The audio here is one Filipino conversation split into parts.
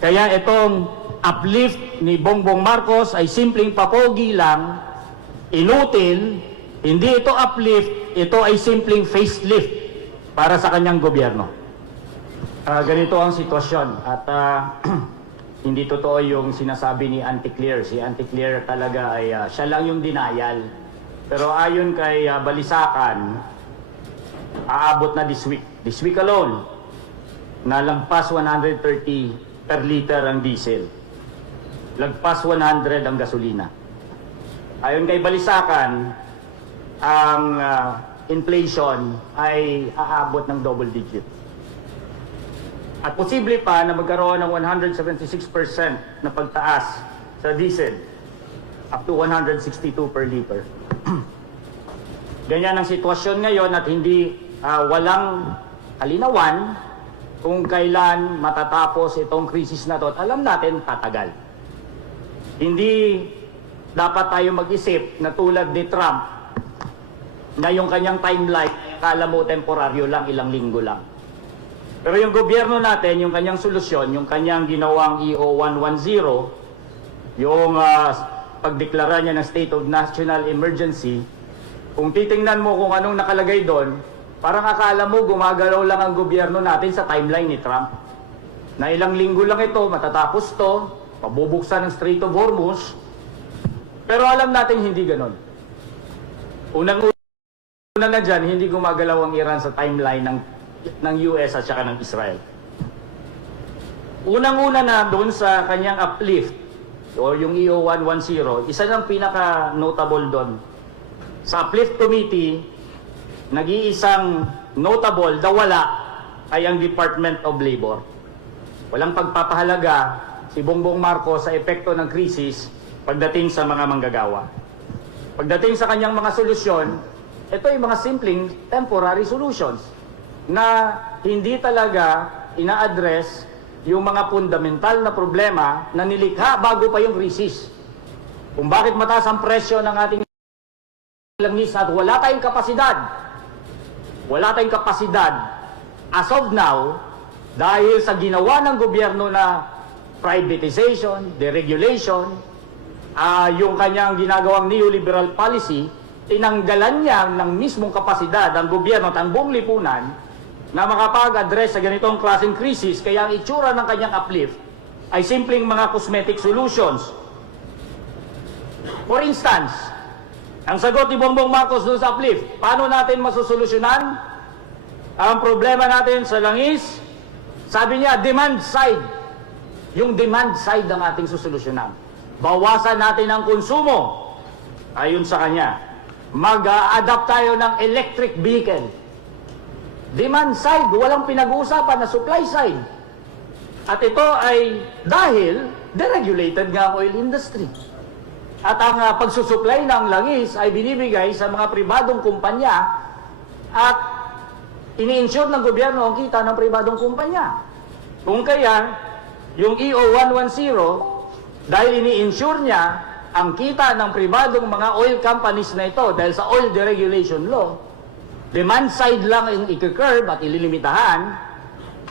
Kaya itong uplift ni Bongbong Marcos ay simpleng papogi lang, inutil, hindi ito uplift, ito ay simpleng facelift para sa kanyang gobyerno. Ganito ang sitwasyon at hindi totoo yung sinasabi ni Auntie Claire. Si Auntie Claire talaga ay siya lang yung denial. Pero ayon kay Balisacan, aabot na this week alone, na lagpas 130 per liter ang diesel. Lagpas 100 ang gasolina. Ayon kay Balisacan, ang inflation ay aabot ng double digit. At posible pa na magkaroon ng 176% na pagtaas sa diesel up to 162 per liter. Ganyan ang sitwasyon ngayon at hindi walang kalinawan kung kailan matatapos itong krisis na to. At alam natin, tatagal. Hindi dapat tayo mag-isip na tulad ni Trump na yung kanyang timeline, akala mo temporaryo lang, ilang linggo lang. Pero yung gobyerno natin, yung kanyang solusyon, yung kanyang ginawang EO 110, yung pagdeklara niya ng State of National Emergency, kung titingnan mo kung anong nakalagay doon, parang akala mo gumagalaw lang ang gobyerno natin sa timeline ni Trump. Na ilang linggo lang ito, matatapos to, pabubuksan ng Strait of Hormuz. Pero alam natin hindi ganon. Unang-una na dyan, hindi gumagalaw ang Iran sa timeline ng US at saka ng Israel. Unang-una na doon sa kanyang uplift, o yung EO 110, isa ng pinaka-notable doon. Sa uplift committee, nag-iisang notable na wala ay ang Department of Labor. Walang pagpapahalaga si Bongbong Marcos sa epekto ng krisis pagdating sa mga manggagawa. Pagdating sa kanyang mga solusyon, ito ay mga simpleng temporary solutions na hindi talaga ina-address yung mga fundamental na problema na nilikha bago pa yung krisis. Kung bakit mataas ang presyo ng ating langis at wala tayong kapasidad. Wala tayong kapasidad as of now dahil sa ginawa ng gobyerno na privatization, deregulation, yung kanyang ginagawang neoliberal policy, tinanggalan niya ng mismong kapasidad ang gobyerno at ang buong lipunan na makapag-address sa ganitong klaseng krisis, kaya ang itsura ng kanyang uplift ay simpleng mga cosmetic solutions. For instance, ang sagot ni Bongbong Marcos doon sa uplift, paano natin masusolusyonan ang problema natin sa langis? Sabi niya, demand side. Yung demand side ang ating susolusyonan. Bawasan natin ang konsumo. Ayon sa kanya, mag-adapt tayo ng electric vehicle. Demand side, walang pinag-uusapan na supply side. At ito ay dahil deregulated nga ang oil industry. At ang pagsusupply ng langis ay binibigay sa mga pribadong kumpanya at ini-insure ng gobyerno ang kita ng pribadong kumpanya. Kung kaya, yung EO 110, dahil ini-insure niya ang kita ng pribadong mga oil companies na ito dahil sa oil deregulation law, demand side lang ang i-curb at ililimitahan.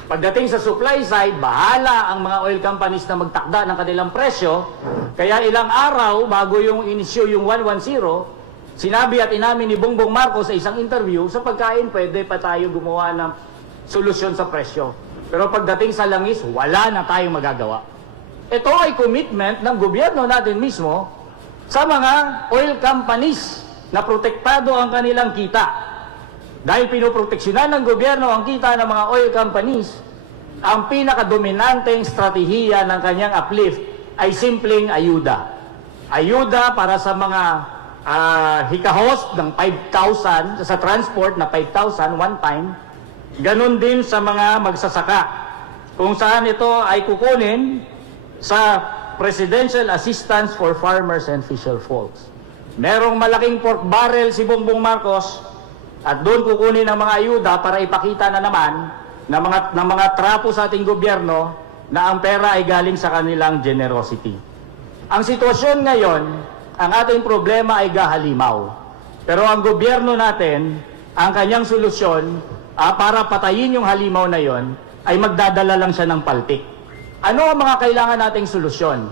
Pagdating sa supply side, bahala ang mga oil companies na magtakda ng kanilang presyo. Kaya ilang araw bago yung inisyo yung 110, sinabi at inamin ni Bongbong Marcos sa isang interview, sa pagkain pwede pa tayo gumawa ng solusyon sa presyo. Pero pagdating sa langis, wala na tayong magagawa. Ito ay commitment ng gobyerno natin mismo sa mga oil companies na protektado ang kanilang kita. Dahil pinoproteksyonan ng gobyerno ang kita ng mga oil companies, ang pinakadominanteng strategiya ng kanyang uplift ay simpleng ayuda. Ayuda para sa mga hikahos ng 5,000, sa transport na 5,000 one time, ganun din sa mga magsasaka. Kung saan ito ay kukunin sa Presidential Assistance for Farmers and Fisher Folks. Merong malaking pork barrel si Bongbong Marcos, at doon kukunin ang mga ayuda para ipakita na naman ng mga trapo sa ating gobyerno na ang pera ay galing sa kanilang generosity. Ang sitwasyon ngayon, ang ating problema ay gahalimaw. Pero ang gobyerno natin, ang kanyang solusyon para patayin yung halimaw na yon, ay magdadala lang siya ng paltik. Ano ang mga kailangan nating solusyon?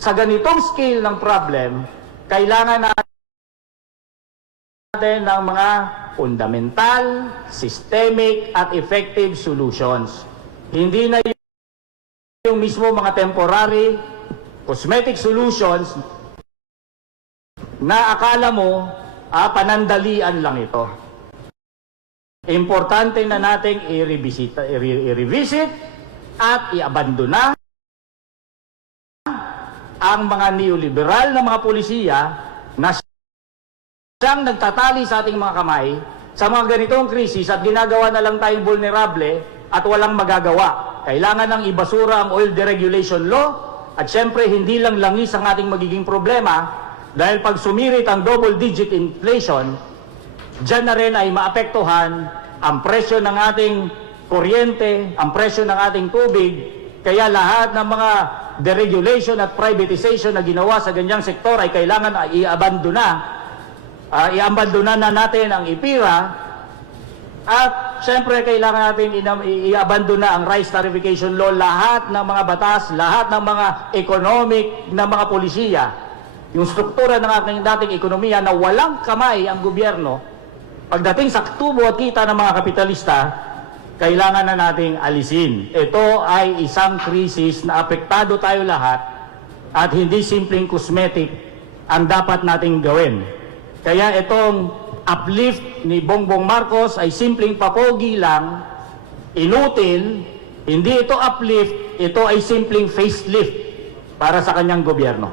Sa ganitong scale ng problem, kailangan natin ng mga fundamental, systemic, at effective solutions. Hindi na yung mismo mga temporary, cosmetic solutions na akala mo panandalian lang ito. Importante na nating i-revisit at i-abandona ang mga neoliberal na mga pulisiya na siyang nagtatali sa ating mga kamay sa mga ganitong krisis at ginagawa na lang tayong vulnerable at walang magagawa. Kailangan ng ibasura ang oil deregulation law at syempre hindi lang langis ang ating magiging problema dahil pag sumirit ang double-digit inflation, dyan na rin ay maapektuhan ang presyo ng ating kuryente, ang presyo ng ating tubig. Kaya lahat ng mga deregulation at privatization na ginawa sa ganyang sektor ay kailangan i-abandona na natin ang IPIRA at syempre kailangan natin i-abandona ang rice tarification law, lahat ng mga batas, lahat ng mga economic na mga polisiya, yung struktura ng ating dating ekonomiya na walang kamay ang gobyerno, pagdating sa tubo at kita ng mga kapitalista, kailangan na nating alisin. Ito ay isang krisis na apektado tayo lahat at hindi simpleng cosmetic ang dapat nating gawin. Kaya itong uplift ni Bongbong Marcos ay simpleng papogi lang, inutil, hindi ito uplift, ito ay simpleng facelift para sa kanyang gobyerno.